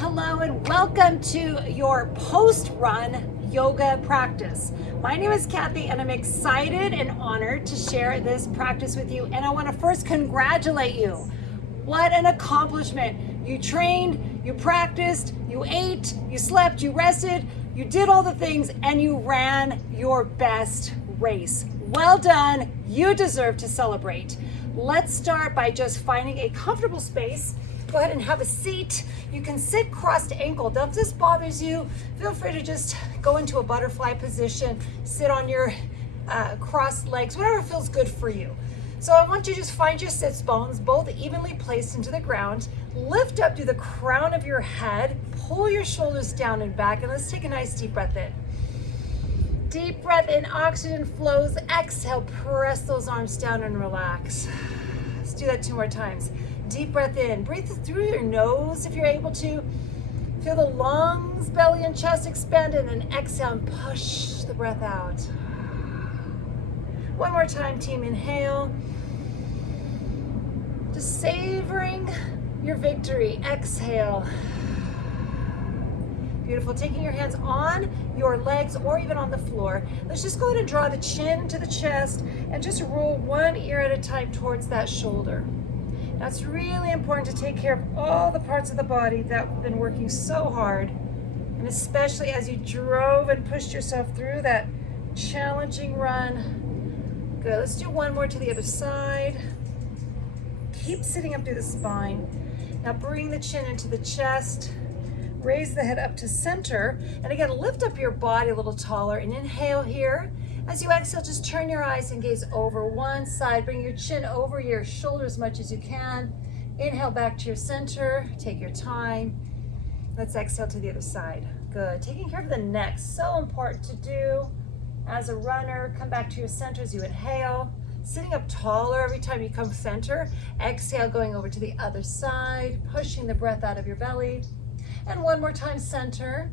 Hello and welcome to your post-run yoga practice. My name is Kathy and I'm excited and honored to share this practice with you. And I want to first congratulate you. What an accomplishment. You trained, you practiced, you ate, you slept, you rested, you did all the things and you ran your best race. Well done. You deserve to celebrate. Let's start by just finding a comfortable space. Go ahead and have a seat. You can sit crossed ankle. If this bothers you, feel free to just go into a butterfly position, sit on your crossed legs, whatever feels good for you. So I want you to just find your sits bones, both evenly placed into the ground. Lift up to the crown of your head, pull your shoulders down and back, and let's take a nice deep breath in. Deep breath in, oxygen flows. Exhale, press those arms down and relax. Let's do that 2 more times. Deep breath in, breathe through your nose if you're able to. Feel the lungs, belly and chest expand, and then exhale and push the breath out. 1 more time, team, inhale. Just savoring your victory, exhale. Beautiful, taking your hands on your legs or even on the floor. Let's just go ahead and draw the chin to the chest and just roll one ear at a time towards that shoulder. Now it's really important to take care of all the parts of the body that have been working so hard, and especially as you drove and pushed yourself through that challenging run. Good, let's do one more to the other side. Keep sitting up through the spine. Now bring the chin into the chest, raise the head up to center, and again, lift up your body a little taller and inhale here. As you exhale, just turn your eyes and gaze over one side. Bring your chin over your shoulder as much as you can. Inhale back to your center. Take your time. Let's exhale to the other side. Good. Taking care of the neck. So important to do as a runner. Come back to your center as you inhale. Sitting up taller every time you come center. Exhale, going over to the other side. Pushing the breath out of your belly. And one more time, center.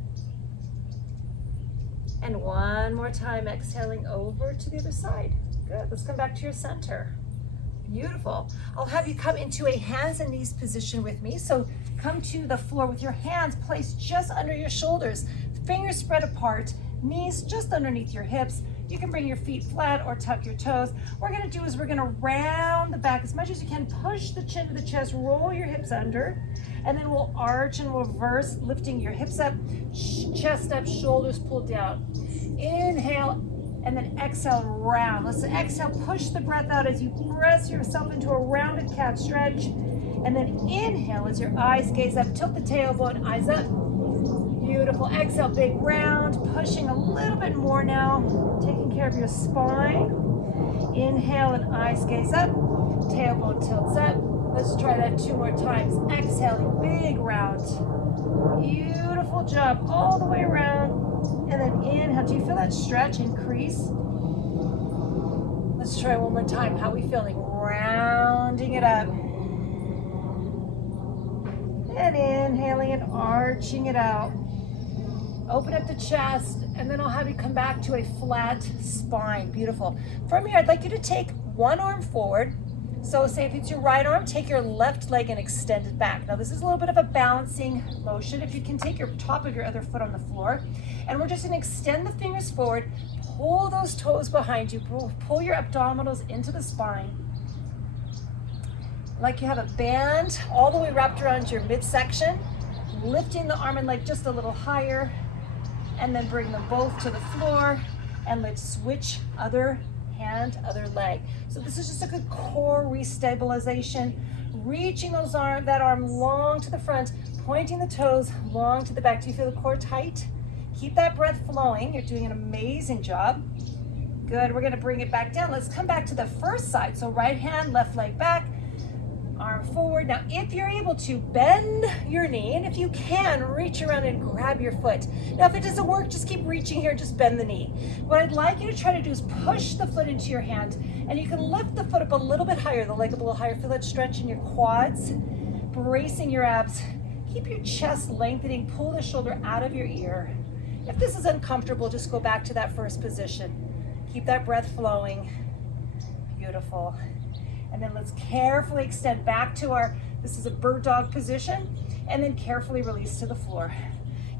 And one more time, exhaling over to the other side. Good, let's come back to your center. Beautiful. I'll have you come into a hands and knees position with me. So come to the floor with your hands placed just under your shoulders, fingers spread apart, knees just underneath your hips. You can bring your feet flat or tuck your toes. What we're gonna do is we're gonna round the back as much as you can, push the chin to the chest, roll your hips under, and then we'll arch and reverse, lifting your hips up, chest up, shoulders pulled down. Inhale, and then exhale, round. Let's exhale, push the breath out as you press yourself into a rounded cat stretch. And then inhale as your eyes gaze up, tilt the tailbone, eyes up. Beautiful, exhale, big round, pushing a little bit more now, taking care of your spine. Inhale and eyes gaze up, tailbone tilts up. Let's try that 2 more times. Exhaling, big round. Beautiful job, all the way around. And then inhale, do you feel that stretch increase? Let's try one more time. How are we feeling? Rounding it up. And inhaling and arching it out. Open up the chest, and then I'll have you come back to a flat spine. Beautiful. From here, I'd like you to take one arm forward. So say if it's your right arm, take your left leg and extend it back. Now this is a little bit of a balancing motion. If you can take your top of your other foot on the floor, and we're just gonna extend the fingers forward, pull those toes behind you, pull your abdominals into the spine. Like you have a band all the way wrapped around your midsection, lifting the arm and leg just a little higher, and then bring them both to the floor, and let's switch other hand, other leg. So this is just a good core restabilization, reaching that arm long to the front, pointing the toes long to the back. Do you feel the core tight? Keep that breath flowing. You're doing an amazing job. Good, we're gonna bring it back down. Let's come back to the first side. So right hand, left leg back, arm forward. Now, if you're able to, bend your knee, and if you can, reach around and grab your foot. Now, if it doesn't work, just keep reaching here, just bend the knee. What I'd like you to try to do is push the foot into your hand, and you can lift the foot up a little bit higher, the leg up a little higher. Feel that stretch in your quads, bracing your abs. Keep your chest lengthening, pull the shoulder out of your ear. If this is uncomfortable, just go back to that first position. Keep that breath flowing. Beautiful. And then let's carefully extend back to this is a bird dog position. and then carefully release to the floor.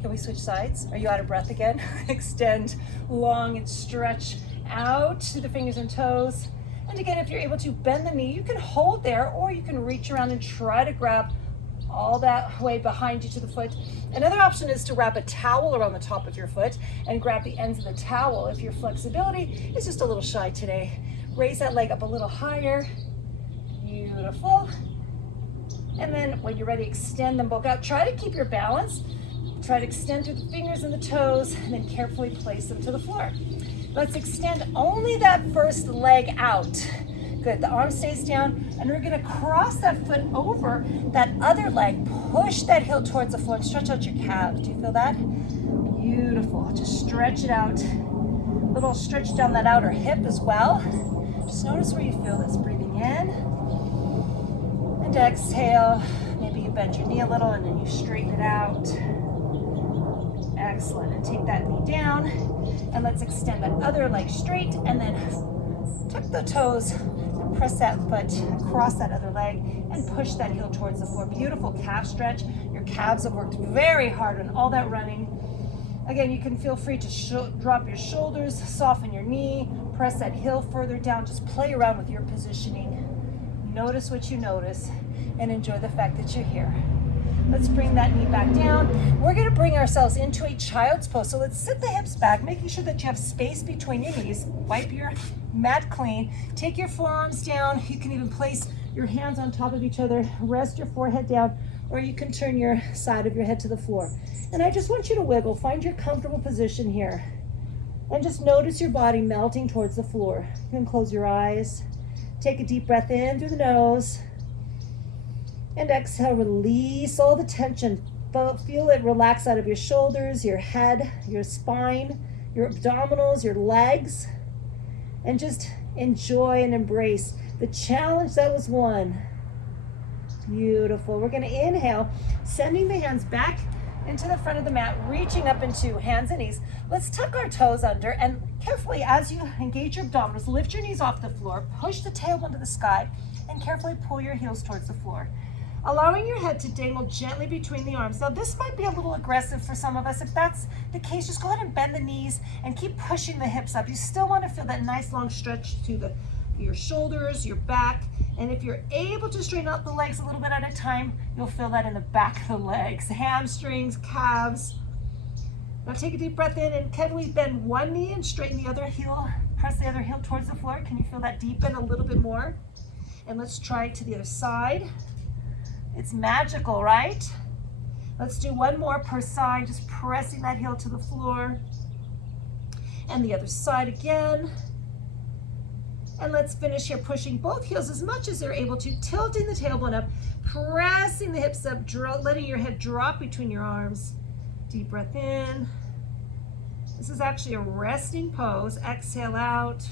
Can we switch sides? Are you out of breath again? Extend long and stretch out to the fingers and toes. And again, if you're able to bend the knee, you can hold there, or you can reach around and try to grab all that way behind you to the foot. Another option is to wrap a towel around the top of your foot and grab the ends of the towel if your flexibility is just a little shy today. Raise that leg up a little higher. Beautiful. And then when you're ready, extend them both out. Try to keep your balance. Try to extend through the fingers and the toes, and then carefully place them to the floor. Let's extend only that first leg out. Good, the arm stays down, and we're gonna cross that foot over that other leg. Push that heel towards the floor and stretch out your calves. Do you feel that? Beautiful, just stretch it out. A little stretch down that outer hip as well. Just notice where you feel this, breathing in, and exhale. Maybe you bend your knee a little and then you straighten it out. Excellent, and take that knee down, and let's extend that other leg straight, and then tuck the toes, and press that foot across that other leg, and push that heel towards the floor. Beautiful calf stretch. Your calves have worked very hard on all that running. Again, you can feel free to drop your shoulders, soften your knee, press that heel further down, just play around with your positioning. Notice what you notice, and enjoy the fact that you're here. Let's bring that knee back down. We're gonna bring ourselves into a child's pose. So let's sit the hips back, making sure that you have space between your knees. Wipe your mat clean. Take your forearms down. You can even place your hands on top of each other. Rest your forehead down, or you can turn your side of your head to the floor. And I just want you to wiggle. Find your comfortable position here. And just notice your body melting towards the floor. You can close your eyes. Take a deep breath in through the nose. And exhale, release all the tension. Feel it relax out of your shoulders, your head, your spine, your abdominals, your legs. And just enjoy and embrace the challenge that was won. Beautiful. We're gonna inhale, sending the hands back into the front of the mat, reaching up into hands and knees. Let's tuck our toes under, and carefully, as you engage your abdominals, lift your knees off the floor, push the tailbone to the sky, and carefully pull your heels towards the floor. Allowing your head to dangle gently between the arms. Now this might be a little aggressive for some of us. If that's the case, just go ahead and bend the knees and keep pushing the hips up. You still want to feel that nice long stretch to your shoulders, your back. And if you're able to straighten out the legs a little bit at a time, you'll feel that in the back of the legs, hamstrings, calves. Now take a deep breath in, and can we bend one knee and straighten the other heel? Press the other heel towards the floor. Can you feel that deepen a little bit more? And let's try it to the other side. It's magical, right? Let's do one more per side, just pressing that heel to the floor. And the other side again. And let's finish here, pushing both heels as much as they're able to, tilting the tailbone up, pressing the hips up, letting your head drop between your arms. Deep breath in. This is actually a resting pose. Exhale out.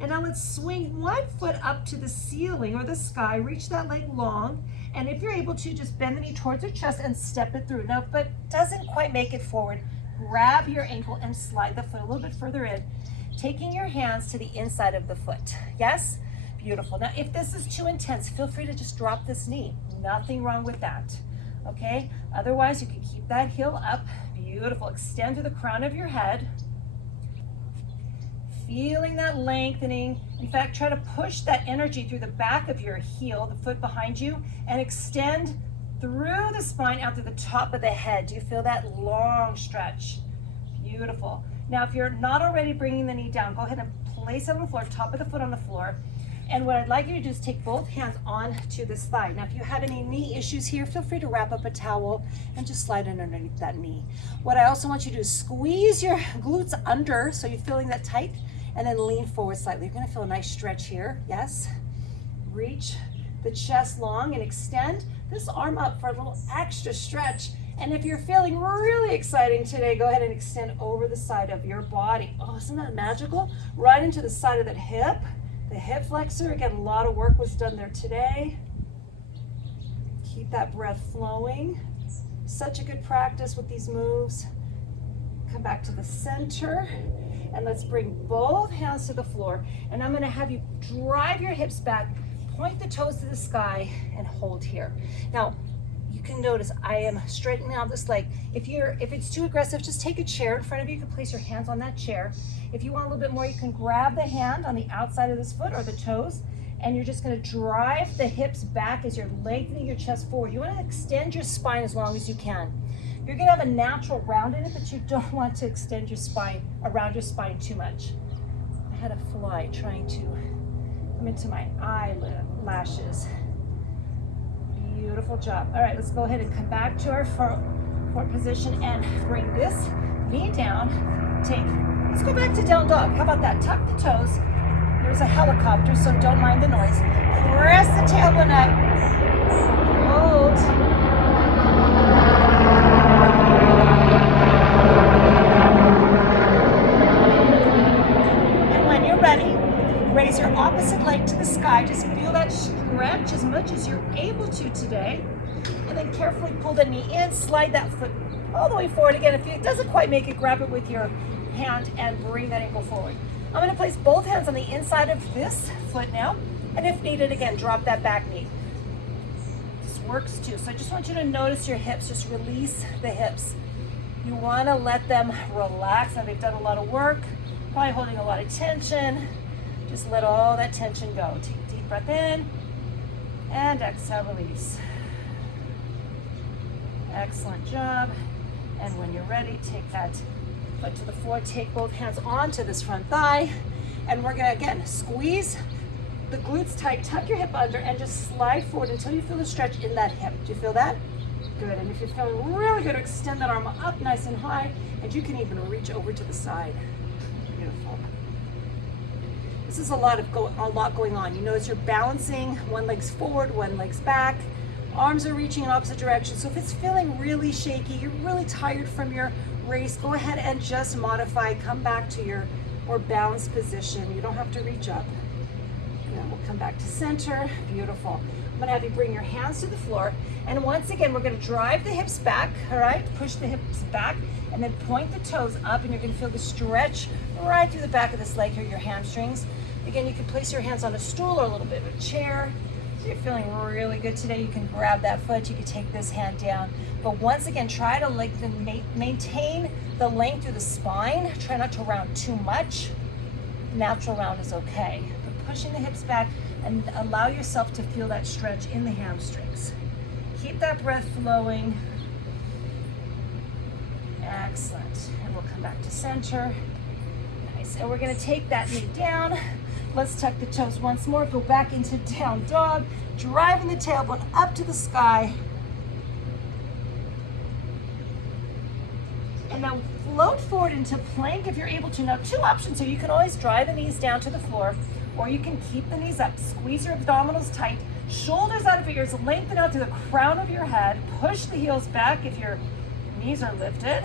And now let's swing one foot up to the ceiling or the sky, reach that leg long, and if you're able to, just bend the knee towards your chest and step it through. Now, if it doesn't quite make it forward, grab your ankle and slide the foot a little bit further in, taking your hands to the inside of the foot. Yes? Beautiful. Now, if this is too intense, feel free to just drop this knee. Nothing wrong with that, okay? Otherwise, you can keep that heel up. Beautiful. Extend through the crown of your head. Feeling that lengthening. In fact, try to push that energy through the back of your heel, the foot behind you, and extend through the spine out through the top of the head. Do you feel that long stretch? Beautiful. Now, if you're not already bringing the knee down, go ahead and place it on the floor, top of the foot on the floor. And what I'd like you to do is take both hands onto this thigh. Now, if you have any knee issues here, feel free to wrap up a towel and just slide it underneath that knee. What I also want you to do is squeeze your glutes under so you're feeling that tight, and then lean forward slightly. You're gonna feel a nice stretch here, yes? Reach the chest long and extend this arm up for a little extra stretch. And if you're feeling really exciting today, go ahead and extend over the side of your body. Oh, isn't that magical? Right into the side of that hip, the hip flexor. Again, a lot of work was done there today. Keep that breath flowing. Such a good practice with these moves. Come back to the center. And let's bring both hands to the floor. And I'm gonna have you drive your hips back, point the toes to the sky, and hold here. Now, you can notice I am straightening out this leg. If it's too aggressive, just take a chair in front of you. You can place your hands on that chair. If you want a little bit more, you can grab the hand on the outside of this foot or the toes, and you're just going to drive the hips back as you're lengthening your chest forward. You want to extend your spine as long as you can. You're going to have a natural round in it, but you don't want to extend your spine around your spine too much. I had a fly trying to come into my eyelashes. Beautiful job. All right, let's go ahead and come back to our forward position and bring this knee down. Let's go back to down dog. How about that? Tuck the toes. There's a helicopter, so don't mind the noise. Press the tailbone up. Hold. Raise your opposite leg to the sky. Just feel that stretch as much as you're able to today. And then carefully pull the knee in, slide that foot all the way forward. Again, if it doesn't quite make it, grab it with your hand and bring that ankle forward. I'm going to place both hands on the inside of this foot now. And if needed, again, drop that back knee. This works too. So I just want you to notice your hips. Just release the hips. You want to let them relax. Now they've done a lot of work, probably holding a lot of tension. Just let all that tension go. Take a deep breath in and exhale, release. Excellent job. And when you're ready, take that foot to the floor. Take both hands onto this front thigh. And we're gonna, again, squeeze the glutes tight, tuck your hip under, and just slide forward until you feel the stretch in that hip. Do you feel that? Good. And if you're feeling really good, extend that arm up nice and high, and you can even reach over to the side. Beautiful. This is a lot going on. You notice you're balancing, one leg's forward, one leg's back. Arms are reaching in opposite directions. So if it's feeling really shaky, you're really tired from your race, go ahead and just modify. Come back to your more balanced position. You don't have to reach up. And then we'll come back to center. Beautiful. I'm gonna have you bring your hands to the floor. And once again, we're gonna drive the hips back, all right? Push the hips back and then point the toes up, and you're gonna feel the stretch right through the back of this leg here, your hamstrings. Again, you can place your hands on a stool or a little bit of a chair. If you're feeling really good today, you can grab that foot, you can take this hand down. But once again, try to maintain the length through the spine. Try not to round too much. Natural round is okay. But pushing the hips back and allow yourself to feel that stretch in the hamstrings. Keep that breath flowing. Excellent. And we'll come back to center. Nice. And we're gonna take that knee down. Let's tuck the toes once more. Go back into down dog, driving the tailbone up to the sky. And now float forward into plank if you're able to. Now, two options here. You can always drive the knees down to the floor, or you can keep the knees up. Squeeze your abdominals tight, shoulders out of your ears, lengthen out to the crown of your head. Push the heels back if your knees are lifted.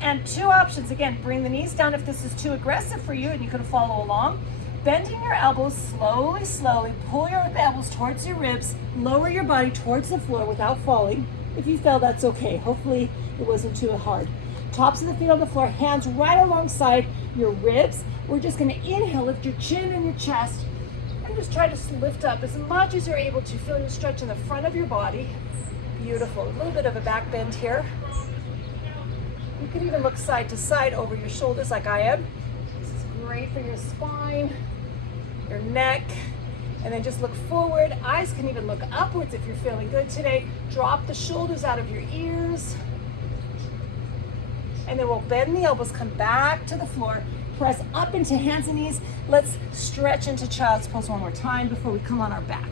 And two options, again, bring the knees down if this is too aggressive for you and you can follow along. Bending your elbows slowly, pull your elbows towards your ribs, lower your body towards the floor without falling. If you fell, that's okay. Hopefully it wasn't too hard. Tops of the feet on the floor, hands right alongside your ribs. We're just gonna inhale, lift your chin and your chest, and just try to lift up as much as you're able to. Feel your stretch in the front of your body. Beautiful, a little bit of a back bend here. You can even look side to side over your shoulders like I am. This is great for your spine, your neck, and then just look forward. Eyes can even look upwards if you're feeling good today. Drop the shoulders out of your ears. And then we'll bend the elbows, come back to the floor, press up into hands and knees. Let's stretch into child's pose one more time before we come on our back.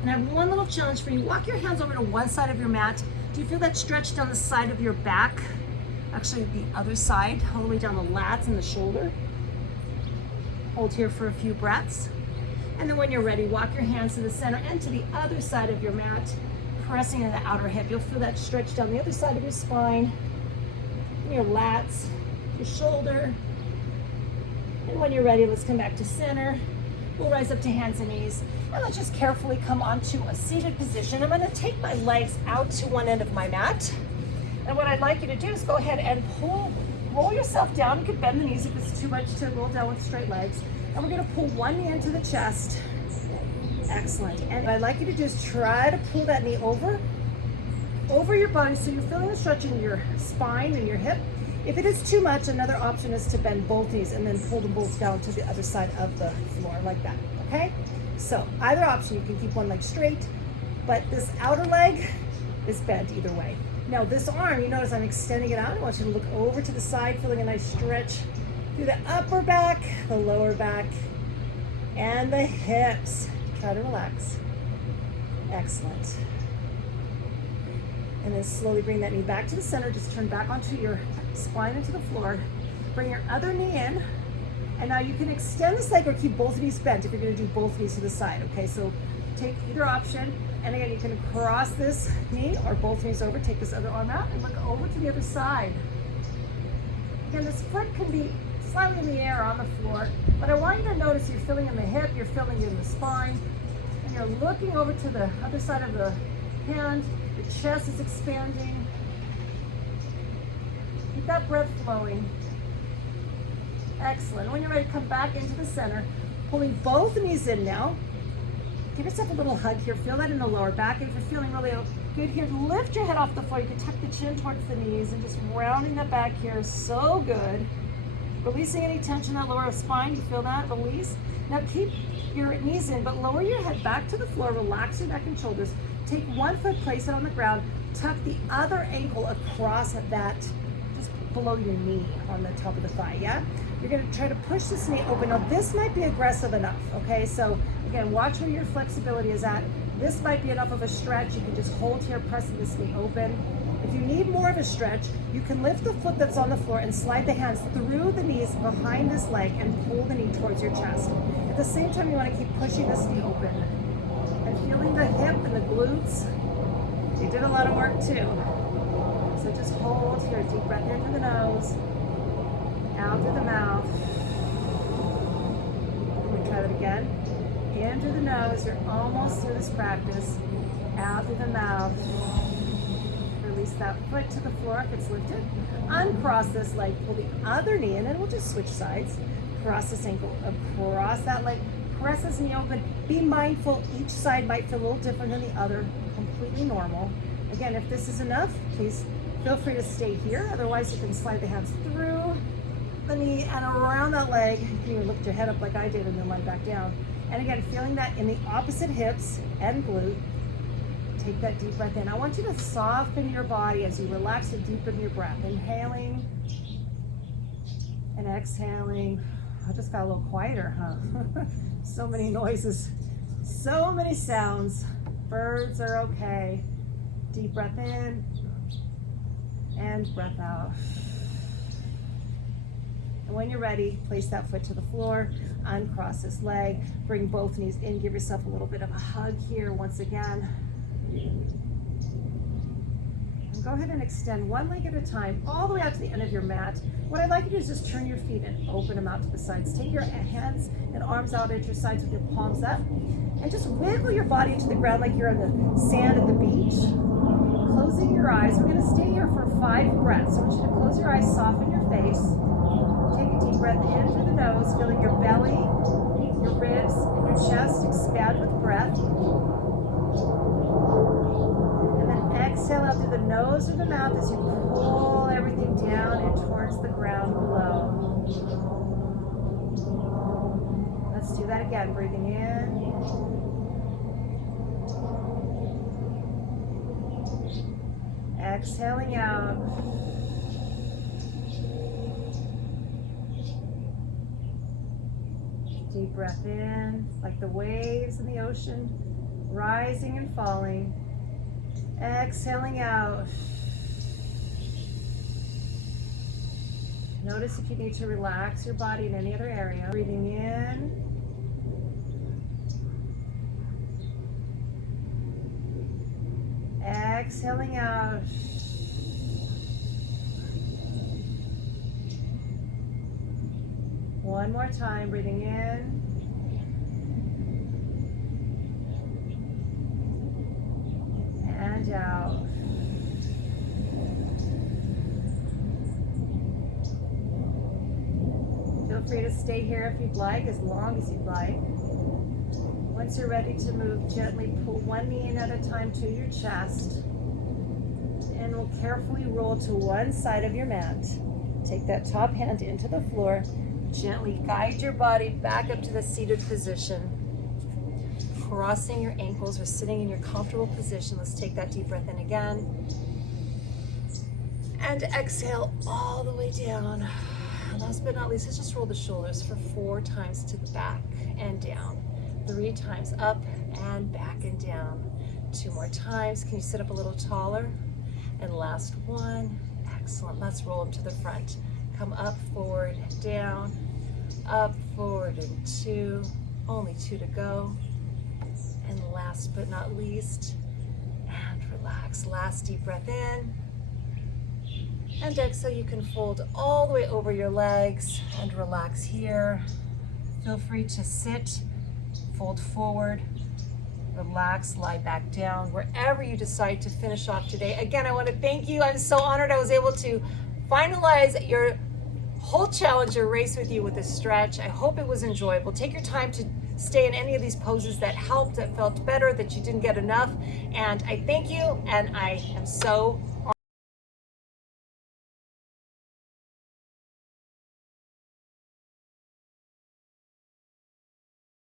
And I have one little challenge for you. Walk your hands over to one side of your mat. Do you feel that stretch down the side of your back? Actually, the other side, all the way down the lats and the shoulder. Hold here for a few breaths. And then when you're ready, walk your hands to the center and to the other side of your mat, pressing in the outer hip. You'll feel that stretch down the other side of your spine, your lats, your shoulder. And when you're ready, let's come back to center. We'll rise up to hands and knees. And let's just carefully come onto a seated position. I'm gonna take my legs out to one end of my mat. And what I'd like you to do is go ahead and roll yourself down. You can bend the knees if it's too much to roll down with straight legs. And we're gonna pull one knee into the chest Excellent. And what I'd like you to do is try to pull that knee over your body so you're feeling the stretch in your spine and your hip. If it is too much, another option is to bend both knees and then pull them both down to the other side of the floor like that, okay? So either option, you can keep one leg straight, but this outer leg is bent either way. Now this arm, you notice I'm extending it out. I want you to look over to the side, feeling a nice stretch through the upper back, the lower back, and the hips. Try to relax. Excellent. And then slowly bring that knee back to the center. Just turn back onto your spine into the floor. Bring your other knee in. And now you can extend this leg or keep both knees bent if you're going to do both knees to the side. Okay, so take either option. And again, you can cross this knee or both knees over. Take this other arm out and look over to the other side. Again, this foot can be slightly in the air on the floor, but I want you to notice you're feeling in the hip, you're feeling in the spine, and you're looking over to the other side of the hand. The chest is expanding. Keep that breath flowing. Excellent. When you're ready, come back into the center, pulling both knees in now. Give yourself a little hug here. Feel that in the lower back. And if you're feeling really good here, lift your head off the floor. You can tuck the chin towards the knees and just rounding that back here. So good. Releasing any tension in that lower spine. You feel that? Release. Now keep your knees in, but lower your head back to the floor. Relax your neck and shoulders. Take one foot, place it on the ground. Tuck the other ankle across that, just below your knee on the top of the thigh, yeah? You're gonna try to push this knee open. Now this might be aggressive enough, okay? So again, watch where your flexibility is at. This might be enough of a stretch. You can just hold here, pressing this knee open. If you need more of a stretch, you can lift the foot that's on the floor and slide the hands through the knees behind this leg and pull the knee towards your chest. At the same time, you wanna keep pushing this knee open and feeling the hip and the glutes. You did a lot of work too. So just hold here, deep breath in through the nose, out through the mouth. We'll try that again. In through the nose, you're almost through this practice. Out through the mouth. Release that foot to the floor if it's lifted. Uncross this leg, pull the other knee in, and we'll just switch sides. Cross this ankle, across that leg, press this knee open. Be mindful, each side might feel a little different than the other. Completely normal. Again, if this is enough, please feel free to stay here. Otherwise, you can slide the hands through the knee and around that leg. You can even lift your head up like I did and then lie back down. And again, feeling that in the opposite hips and glute. Take that deep breath in. I want you to soften your body as you relax and deepen your breath. Inhaling and exhaling. I just got a little quieter, huh? So many noises, so many sounds. Birds are okay. Deep breath in and breath out. And when you're ready, place that foot to the floor, uncross this leg, bring both knees in, give yourself a little bit of a hug here once again. And go ahead and extend one leg at a time, all the way out to the end of your mat. What I'd like you to do is just turn your feet and open them out to the sides. Take your hands and arms out at your sides with your palms up, and just wiggle your body into the ground like you're on the sand at the beach. Closing your eyes. We're gonna stay here for 5 breaths. So I want you to close your eyes, soften your face. Take a deep breath in through the nose, feeling your belly, your ribs, and your chest expand with breath. And then exhale out through the nose or the mouth as you pull everything down and towards the ground below. Let's do that again. Breathing in. Exhaling out. Deep breath in, like the waves in the ocean, rising and falling. Exhaling out. Notice if you need to relax your body in any other area. Breathing in. Exhaling out. One more time, breathing in. And out. Feel free to stay here if you'd like, as long as you'd like. Once once you're ready to move, gently pull one knee in at a time to your chest, and we'll carefully roll to one side of your mat. Take that top hand into the floor. Gently guide your body back up to the seated position. Crossing your ankles or sitting in your comfortable position. Let's take that deep breath in again. And exhale all the way down. Last but not least, let's just roll the shoulders for 4 times to the back and down. 3 times up and back and down. 2 more times. Can you sit up a little taller? And last one. Excellent. Let's roll them to the front. Come up, forward, and down. Up, forward, and 2. Only 2 to go. And last but not least, and relax. Last deep breath in. And exhale, you can fold all the way over your legs and relax here. Feel free to sit, fold forward, relax, lie back down, wherever you decide to finish off today. Again, I want to thank you. I'm so honored I was able to finalize your whole Challenger race with you with this stretch. I hope it was enjoyable. Take your time to stay in any of these poses that helped, that felt better, that you didn't get enough. And I thank you, and I am so